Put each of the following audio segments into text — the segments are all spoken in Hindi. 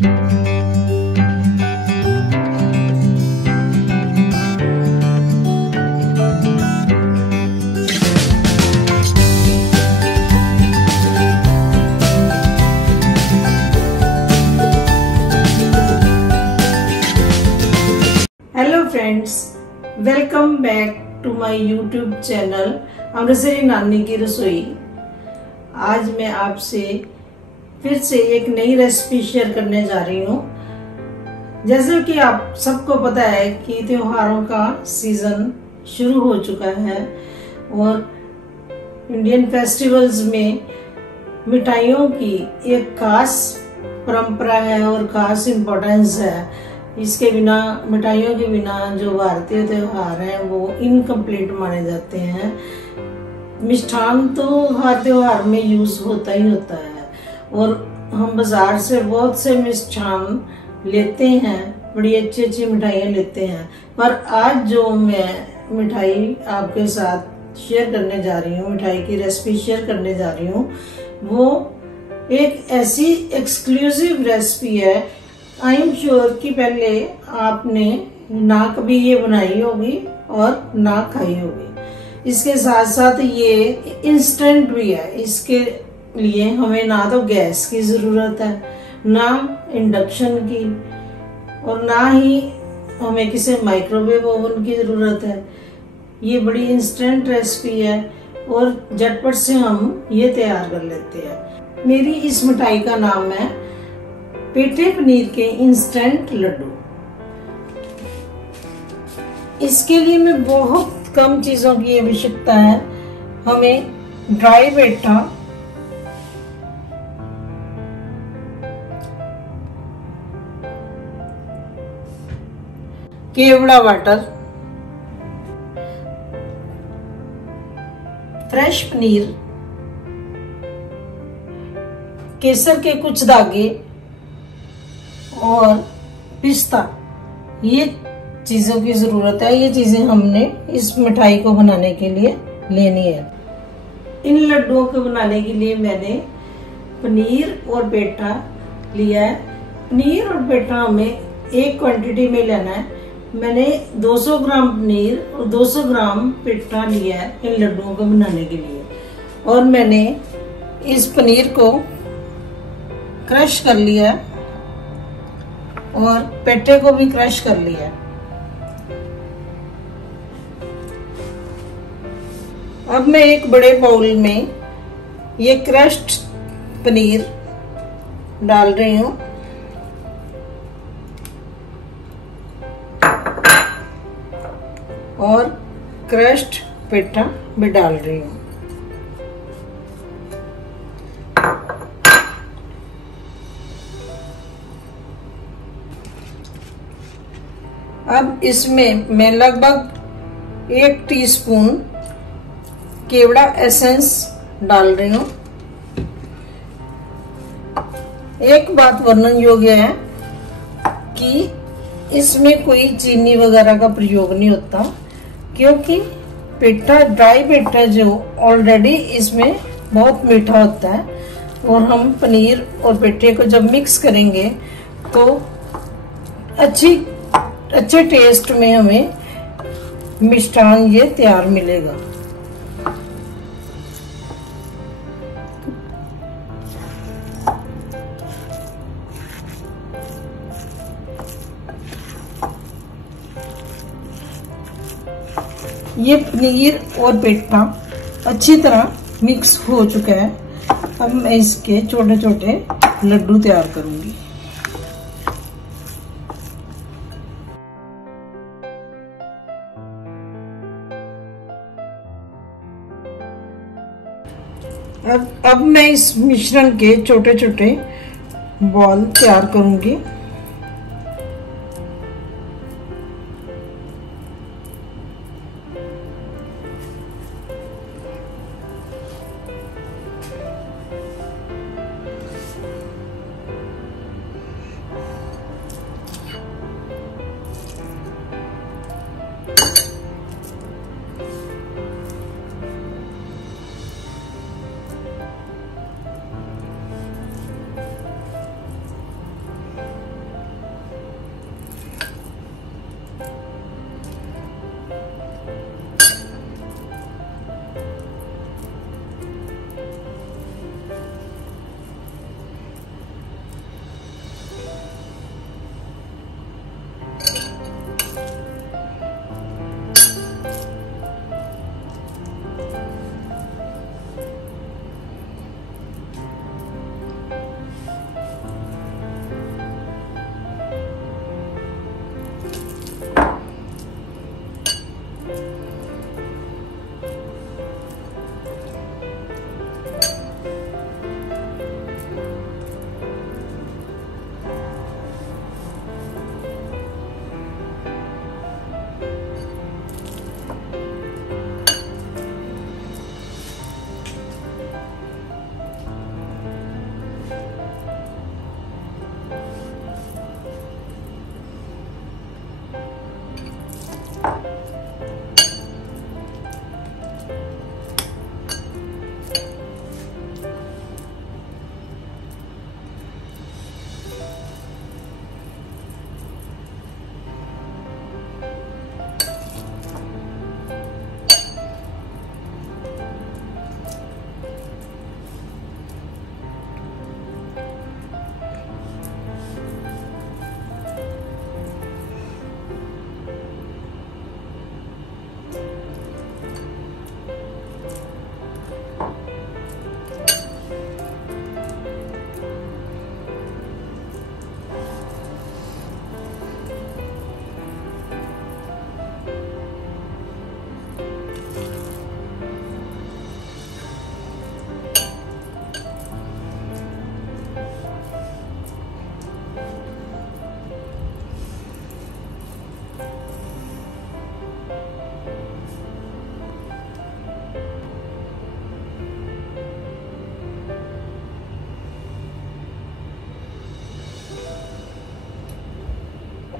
Hello friends, welcome back to my YouTube channel Amritsari Nani की रसोई। आज मैं आपसे फिर से एक नई रेसिपी शेयर करने जा रही हूँ। जैसे कि आप सबको पता है कि त्योहारों का सीजन शुरू हो चुका है और इंडियन फेस्टिवल्स में मिठाइयों की एक खास परंपरा है और खास इम्पोर्टेंस है। इसके बिना, मिठाइयों के बिना जो भारतीय त्योहार हैं वो इनकम्प्लीट माने जाते हैं। मिष्ठान तो हर त्योहार में यूज होता ही होता है और हम बाजार से बहुत से मिष्ठान लेते हैं, बड़ी अच्छी अच्छी मिठाइयाँ लेते हैं। पर आज जो मैं मिठाई आपके साथ शेयर करने जा रही हूँ, मिठाई की रेसिपी शेयर करने जा रही हूँ, वो एक ऐसी एक्सक्लूसिव रेसिपी है। आई एम श्योर कि पहले आपने ना कभी ये बनाई होगी और ना खाई होगी। इसके साथ साथ ये इंस्टेंट भी है। इसके लिए हमें ना तो गैस की जरूरत है, ना इंडक्शन की, और ना ही हमें किसी माइक्रोवेव ओवन की जरूरत है। ये बड़ी इंस्टेंट रेसिपी है और झटपट से हम ये तैयार कर लेते हैं। मेरी इस मिठाई का नाम है पेठे पनीर के इंस्टेंट लड्डू। इसके लिए में बहुत कम चीजों की आवश्यकता है। हमें ड्राई पेठा, केवड़ा वाटर, फ्रेश पनीर, केसर के कुछ धागे और पिस्ता, ये चीजों की जरूरत है। ये चीजें हमने इस मिठाई को बनाने के लिए लेनी है। इन लड्डुओं को बनाने के लिए मैंने पनीर और पेठा लिया है। पनीर और पेठा हमें एक क्वांटिटी में लेना है। मैंने 200 ग्राम पनीर और 200 ग्राम पेठा लिया है इन लड्डुओं को बनाने के लिए। और मैंने इस पनीर को क्रश कर लिया है और पेठे को भी क्रश कर लिया। अब मैं एक बड़े बाउल में ये क्रश्ड पनीर डाल रही हूँ और क्रश्ड पेठा भी डाल रही हूँ। अब इसमें मैं लगभग 1 टीस्पून केवड़ा एसेंस डाल रही हूँ। एक बात वर्णन योग्य है कि इसमें कोई चीनी वगैरह का प्रयोग नहीं होता, क्योंकि पेठा, ड्राई पेठा जो ऑलरेडी इसमें बहुत मीठा होता है और हम पनीर और पेठे को जब मिक्स करेंगे तो अच्छे टेस्ट में हमें मिष्ठान ये तैयार मिलेगा। ये पनीर और पेठा अच्छी तरह मिक्स हो चुका है। अब मैं इसके छोटे छोटे लड्डू तैयार करूंगी। अब मैं इस मिश्रण के छोटे छोटे बॉल तैयार करूंगी।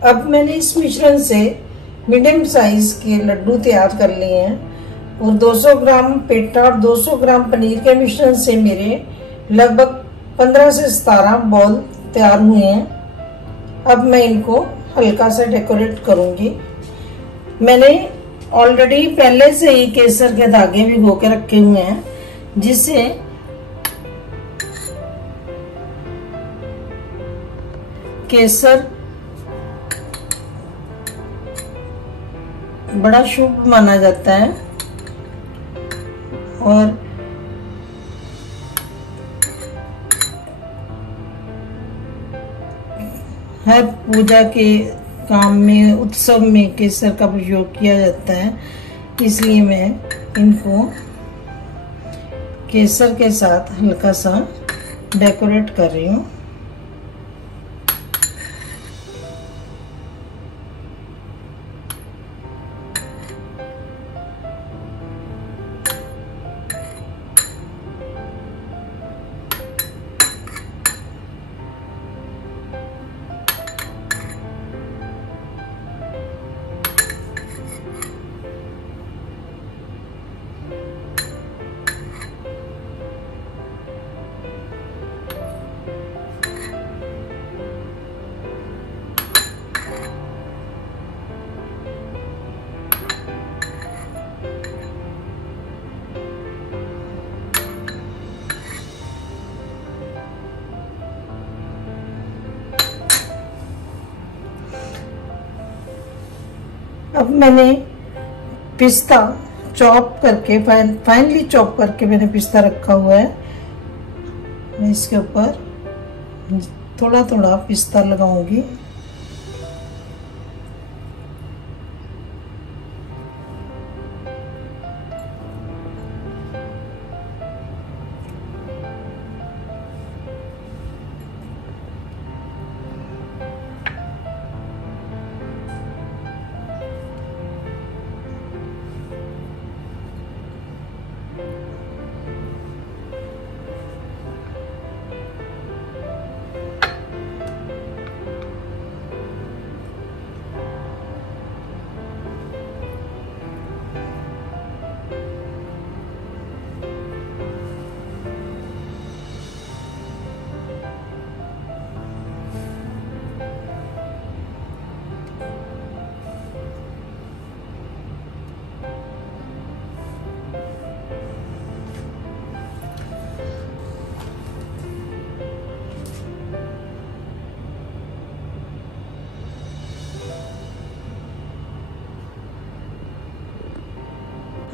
अब मैंने इस मिश्रण से मीडियम साइज के लड्डू तैयार कर लिए हैं और 200 ग्राम पेठा और 200 ग्राम पनीर के मिश्रण से मेरे लगभग 15 से 17 बॉल तैयार हुए हैं। अब मैं इनको हल्का सा डेकोरेट करूंगी। मैंने ऑलरेडी पहले से ही केसर के धागे भिगो के रखे हुए हैं, जिससे केसर बड़ा शुभ माना जाता है और हर पूजा के काम में, उत्सव में केसर का प्रयोग किया जाता है। इसलिए मैं इनको केसर के साथ हल्का सा डेकोरेट कर रही हूँ। अब मैंने पिस्ता चॉप करके फाइनली चॉप करके मैंने पिस्ता रखा हुआ है। मैं इसके ऊपर थोड़ा थोड़ा पिस्ता लगाऊंगी।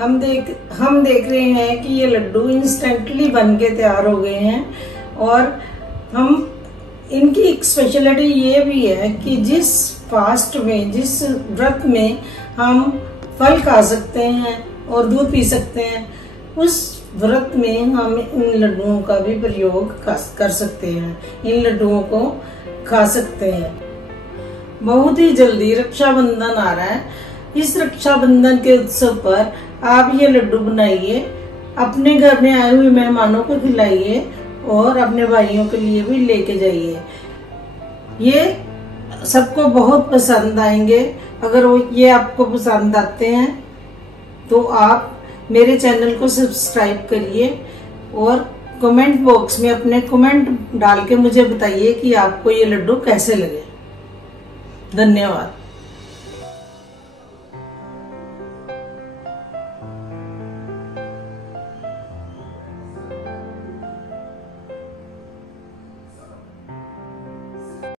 हम देख रहे हैं कि ये लड्डू इंस्टेंटली बन के तैयार हो गए हैं। और हम इनकी एक स्पेशलिटी ये भी है कि जिस फास्ट में, जिस व्रत में हम फल खा सकते हैं और दूध पी सकते हैं, उस व्रत में हम इन लड्डुओं का भी प्रयोग कर सकते हैं, इन लड्डुओं को खा सकते हैं। बहुत ही जल्दी रक्षाबंधन आ रहा है। इस रक्षाबंधन के उत्सव पर आप ये लड्डू बनाइए, अपने घर में आए हुए मेहमानों को खिलाइए और अपने भाइयों के लिए भी लेके जाइए। ये सबको बहुत पसंद आएंगे। अगर ये आपको पसंद आते हैं तो आप मेरे चैनल को सब्सक्राइब करिए और कमेंट बॉक्स में अपने कमेंट डाल के मुझे बताइए कि आपको ये लड्डू कैसे लगे। धन्यवाद।